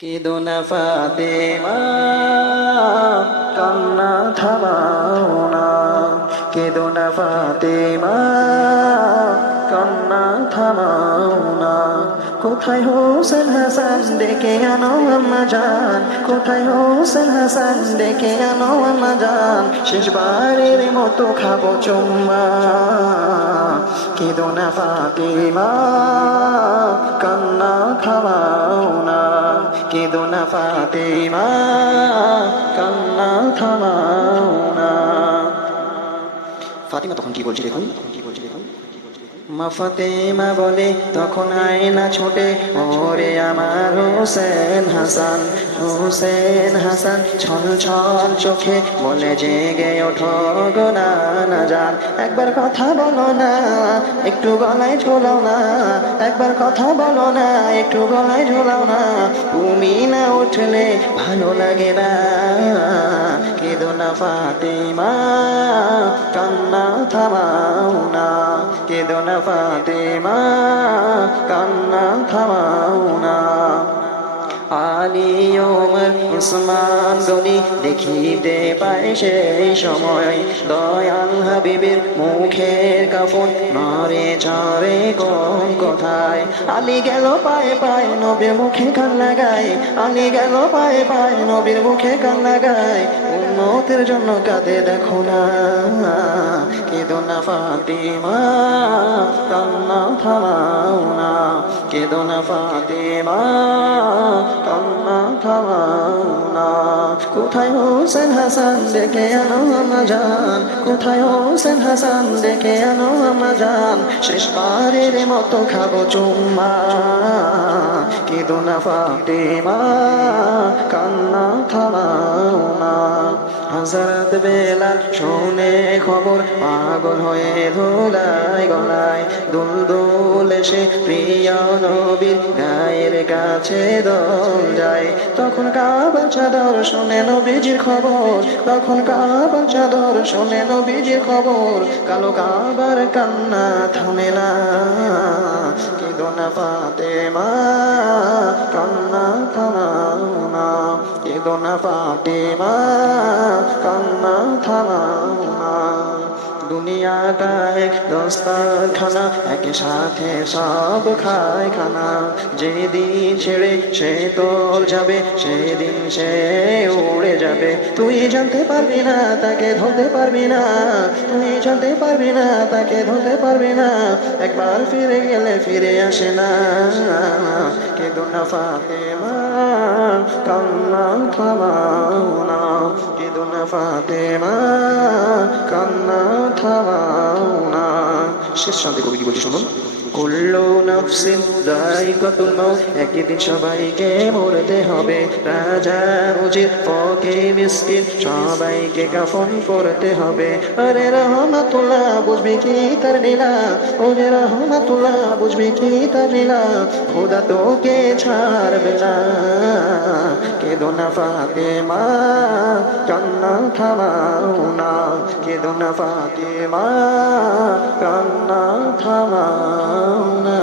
কেঁদো না ফাতেমা, কান্না থামাও না। কেঁদো না ফাতেমা, কান্না থামাও না। কোথায় হোসেন হাসান, ডেকে আনো আম্মা জান। কোথায় হোসেন হাসান, ডেকে আনো আম্মা জান। শেষবারের মতো খাবো চুম্মা। কেঁদো না ফাতেমা, কান্না থামাও না। কেঁদো না ফাতেমা, কান্না থামাও না। ফাতেমা তখন কি বলছে দেখুন। মা ফাতেমা বলে তখন আয়না ছোটে, ওরে আমার হোসেন হাসান। হোসেন হাসান ছল ছল চোখে বলে, জেগে ওঠো গো নানা জান। একবার কথা বলো না, একটু গলায় ঝোলাও না। একবার কথা বলো না, একটু গলায় ঝোলাও না। তুমি না উঠলে ভালো লাগে না। কেঁদো না ফাতেমা, কান্না থামাও না। কেঁদো না ফাতেমা, কান্না থামাও না। আলী ওমর উসমান গনি দেখিতে পায় সেই সময়, দয়াল হাবিবের মুখের কাফন নড়ে চড়ে কোন কোথায়। আলী গেল পায়ে পায়ে নবীর মুখে কান লাগায়। আলী গেল পায়ে পায়ে নবীর মুখে কান লাগায়। উম্মতের জন্য কাঁদে দেখো না। কেঁদো না ফাতেমা, কান্না থামাও না। কেঁদো না ফাতেমা, কান্না থামাও না। কোথায় হোসেন হাসান, ডেকে আনো আম্মা জান। কোথায় হোসেন হাসান, ডেকে আনো আম্মা জান। শেষবারের মতো খাবো চুম্মা। কেঁদো না ফাতেমা, কান্না থামাও না। হযরত বেলাল শুনে খবর, পাগল হয়ে ধুলায় গলায় দুলদুল এসে প্রিয় নবীর গায়ের কাছে দোল যায়। তখন কাবার চাদর শুনে নবীজির খবর। তখন কাবার চাদর শুনে নবীজির খবর। কালো কাবার কান্না থামে না। কেঁদো না ফাতেমা, কান্না থামাও না। কেঁদো না ফাতেমা, কান্না থামাও না। দুনিয়াটা এক দস্তরখানা, একসাথে সব খায় খানা। যেদিন ছেড়ে সে তোর যাবে, সেদিন সে উড়ে যাবে। তুই জানতে পারবি না, তাকে ধরতে পারবি না। তুই জানতে পারবি না, তাকে ধরতে পারবি না। একবার ফিরে গেলে ফিরে আসে না। কেঁদো না ফাতেমা, কান্না থামাও না। কেঁদো না ফাতেমা, কান্না থামাও না। শেষ শান্তি কবি কি বলছি শুনুন। কুল্লু নাফসিন যায়িকাতুল মাউত, একদিন সবাইকে মরতে হবে। রাজা উজির ফকির মিসকিন সবাইকে কাফন পরতে হবে। আরে রহমাতুল্লাহ বুঝবি কি তার লীলা। ওরে রহমাতুল্লাহ বুঝবি কি তার লীলা। খোদা তোকে ছাড়বে না। কেঁদো না ফাতেমা, কান্না থামাও না। কেঁদো না ফাতেমা, কান্না থামাও না।